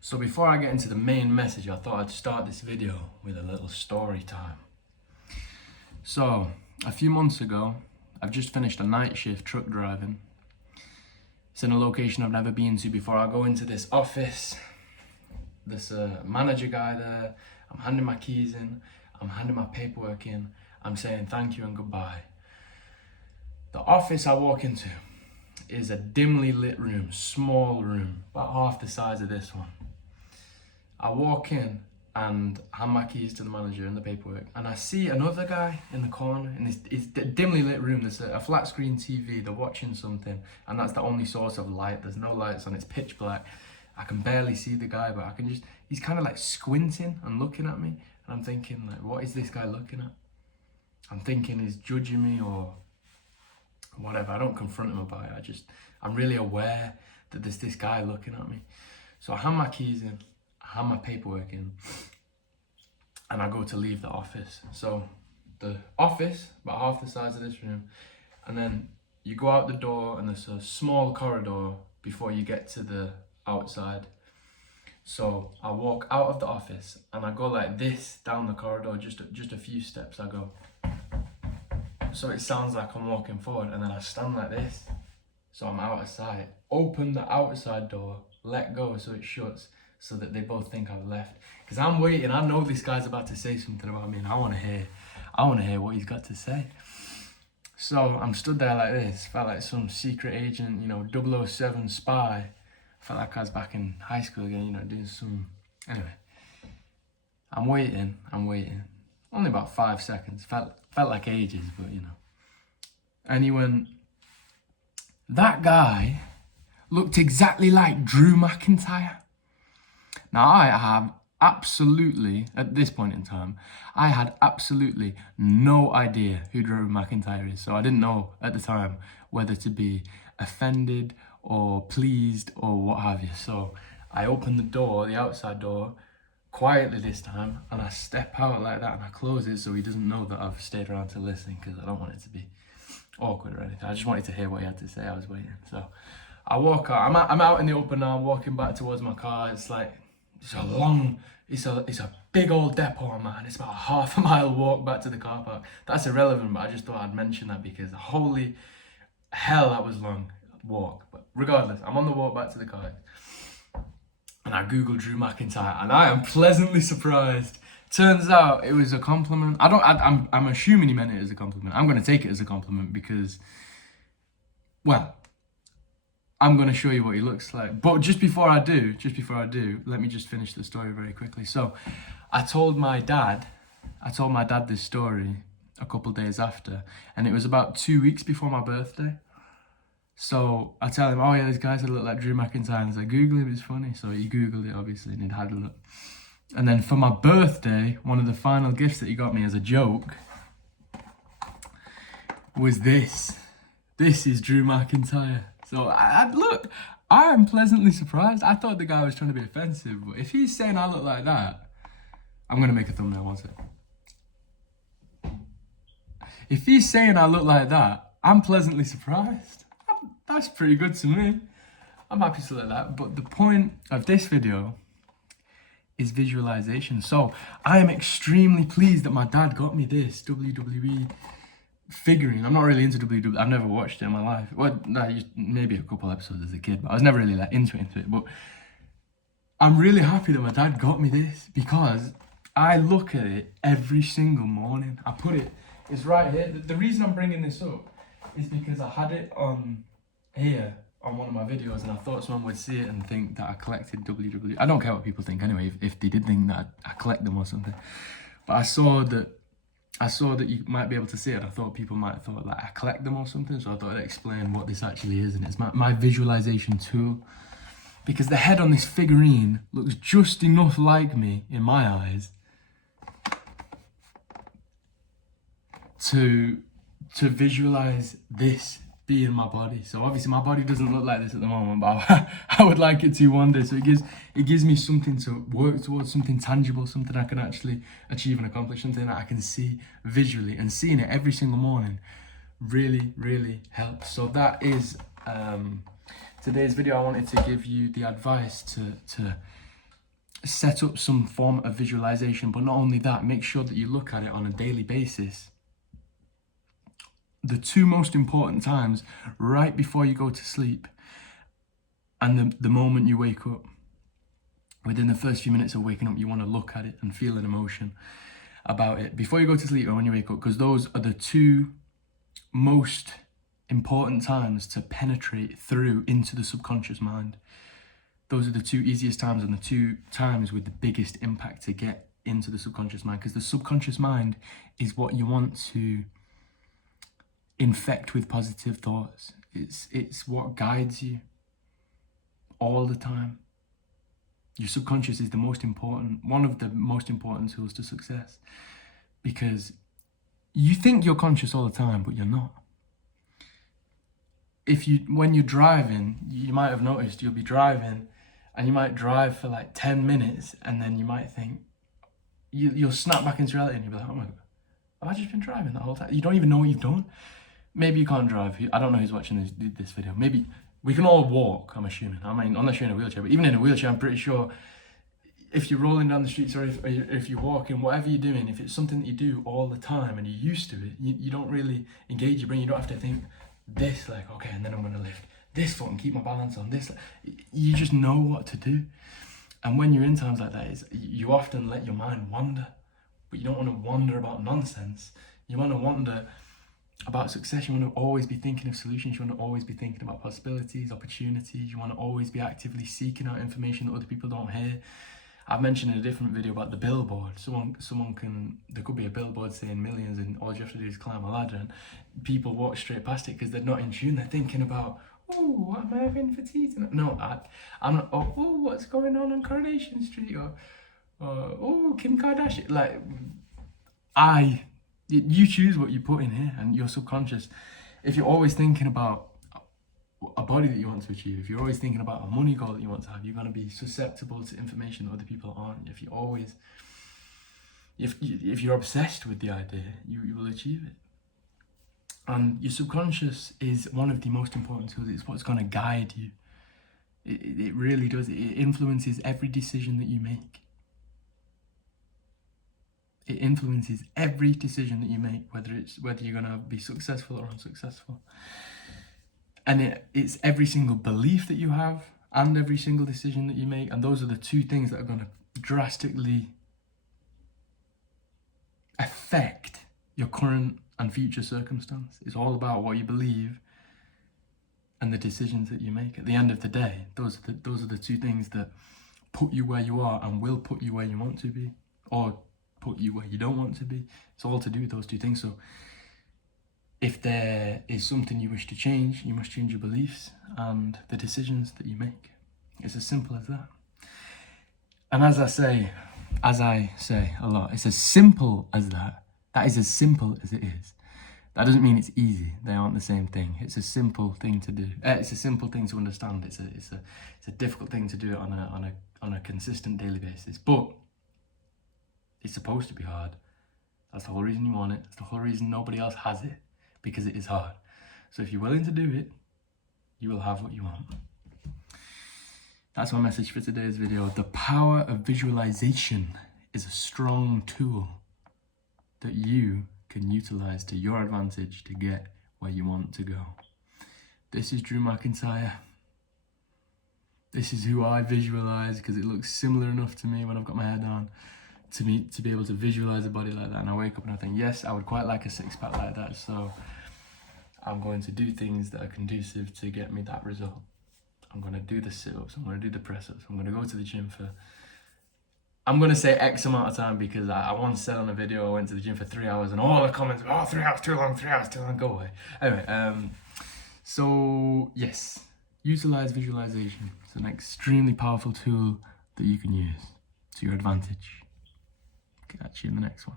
So before I get into the main message, I thought I'd start this video with a little story time. So a few months ago, I've just finished a night shift truck driving. It's in a location I've never been to before. I go into this office, there's a manager guy there, I'm handing my keys in, I'm handing my paperwork in, I'm saying thank you and goodbye. The office I walk into is a dimly lit room, small room, about half the size of this one. I walk in and hand my keys to the manager and the paperwork, and I see another guy in the corner in this dimly lit room. There's a flat screen TV, they're watching something, and that's the only source of light. There's no lights on, it's pitch black. I can barely see the guy, but he's kind of like squinting and looking at me, and I'm thinking, like, what is this guy looking at? I'm thinking he's judging me or whatever. I don't confront him about it. I'm really aware that there's this guy looking at me. So I hand my keys in, I hand my paperwork in, and I go to leave the office. So the office, about half the size of this room, and then you go out the door and there's a small corridor before you get to the outside. So I walk out of the office and I go like this down the corridor, just a few steps. I go, so it sounds like I'm walking forward, and then I stand like this, so I'm out of sight. Open the outside door, let go so it shuts, so that they both think I've left. Because I'm waiting, I know this guy's about to say something about me, and I want to hear what he's got to say. So I'm stood there like this, felt like some secret agent, 007 spy. Felt like I was back in high school again, doing some... Anyway, I'm waiting. Only about 5 seconds, felt like ages, but And he went, that guy looked exactly like Drew McIntyre. Now I have absolutely, at this point in time, I had absolutely no idea who Drew McIntyre is. So I didn't know at the time whether to be offended or pleased or what have you. So I opened the door, the outside door, quietly this time, and I step out like that and I close it so he doesn't know that I've stayed around to listen, because I don't want it to be awkward or anything. I just wanted to hear what he had to say. I was waiting. So I walk out. I'm out in the open now, walking back towards my car. It's a big old depot, man. It's about a half a mile walk back to the car park. That's irrelevant, but I just thought I'd mention that because holy hell, that was long walk. But regardless, I'm on the walk back to the car. And I googled Drew McIntyre, and I am pleasantly surprised. Turns out it was a compliment. I'm assuming he meant it as a compliment. I'm going to take it as a compliment because, well, I'm going to show you what he looks like. But just before I do, let me just finish the story very quickly. So I told my dad this story a couple days after, and it was about 2 weeks before my birthday. So I tell him, oh yeah, this guy said look like Drew McIntyre, and he's like, Google him, it's funny. So he Googled it, obviously, and he'd had a look. And then for my birthday, one of the final gifts that he got me as a joke was this. This is Drew McIntyre. So I am pleasantly surprised. I thought the guy was trying to be offensive, but if he's saying I look like that, I'm going to make a thumbnail, one sec. If he's saying I look like that, I'm pleasantly surprised. That's pretty good to me. I'm happy to let that. But the point of this video is visualization. So I am extremely pleased that my dad got me this WWE figurine. I'm not really into WWE. I've never watched it in my life. Well, maybe a couple episodes as a kid, but I was never really into it. But I'm really happy that my dad got me this because I look at it every single morning. It's right here. The reason I'm bringing this up is because I had it on here on one of my videos, and I thought someone would see it and think that I collected WWE. I don't care what people think anyway, if they did think that I collect them or something. But I saw that you might be able to see it. I thought people might have thought like I collect them or something, so I thought I'd explain what this actually is, and it's my visualization tool. Because the head on this figurine looks just enough like me in my eyes to visualize this be in my body. So obviously my body doesn't look like this at the moment, but I would like it to one day. So it gives me something to work towards, something tangible, something I can actually achieve and accomplish, something that I can see visually, and seeing it every single morning really, really helps. So that is today's video. I wanted to give you the advice to set up some form of visualization, but not only that, make sure that you look at it on a daily basis. The two most important times, right before you go to sleep and the moment you wake up. Within the first few minutes of waking up, you want to look at it and feel an emotion about it before you go to sleep or when you wake up, because those are the two most important times to penetrate through into the subconscious mind. Those are the two easiest times and the two times with the biggest impact to get into the subconscious mind, because the subconscious mind is what you want to infect with positive thoughts. It's what guides you all the time. Your subconscious is one of the most important tools to success, because you think you're conscious all the time, but you're not. When you're driving, you might have noticed you'll be driving and you might drive for like 10 minutes and then you might think, you'll snap back into reality and you'll be like, oh my God, have I just been driving that whole time? You don't even know what you've done. Maybe you can't drive. I don't know who's watching this video. Maybe we can all walk, I'm assuming. I mean, unless you're in a wheelchair, but even in a wheelchair, I'm pretty sure if you're rolling down the streets or if you're walking, whatever you're doing, if it's something that you do all the time and you're used to it, you don't really engage your brain. You don't have to think this, like, okay, and then I'm going to lift this foot and keep my balance on this. You just know what to do. And when you're in times like that, you often let your mind wander, but you don't want to wander about nonsense. You want to wander about success. You want to always be thinking of solutions. You want to always be thinking about possibilities, opportunities. You want to always be actively seeking out information that other people don't hear. I've mentioned in a different video about the billboard. There could be a billboard saying millions and all you have to do is climb a ladder, and people walk straight past it because they're not in tune. They're thinking about, oh, what am I having for tea tonight? No, I'm not, oh, what's going on Coronation Street? Or oh, Kim Kardashian. Like, you choose what you put in here, and your subconscious, if you're always thinking about a body that you want to achieve, if you're always thinking about a money goal that you want to have, you're going to be susceptible to information that other people aren't. If you're obsessed with the idea, you will achieve it. And your subconscious is one of the most important tools. It's what's going to guide you. It really does. It influences every decision that you make. It influences every decision that you make, whether you're going to be successful or unsuccessful. And it's every single belief that you have and every single decision that you make. And those are the two things that are going to drastically affect your current and future circumstance. It's all about what you believe and the decisions that you make. At the end of the day, those are the two things that put you where you are and will put you where you want to be, or put you where you don't want to be. It's all to do with those two things. So if there is something you wish to change, you must change your beliefs and the decisions that you make. It's as simple as that. And as I say a lot, it's as simple as that. That is as simple as it is. That doesn't mean it's easy. They aren't the same thing. It's a simple thing to do. It's a simple thing to understand. It's a difficult thing to do it on a consistent daily basis. But it's supposed to be hard. That's the whole reason you want it. That's the whole reason nobody else has it, because it is hard. So if you're willing to do it, you will have what you want. That's my message for today's video. The power of visualization is a strong tool that you can utilize to your advantage to get where you want to go. This is Drew McIntyre. This is who I visualize, because it looks similar enough to me when I've got my head on to be able to visualize a body like that. And I wake up and I think, yes, I would quite like a six-pack like that. So I'm going to do things that are conducive to get me that result. I'm going to do the sit-ups. I'm going to do the press-ups. I'm going to go to the gym for, I'm going to say X amount of time, because I once said on a video I went to the gym for 3 hours and all the comments were, 3 hours too long, 3 hours too long, go away. Anyway, so yes, utilize visualization. It's an extremely powerful tool that you can use to your advantage. Catch you in the next one.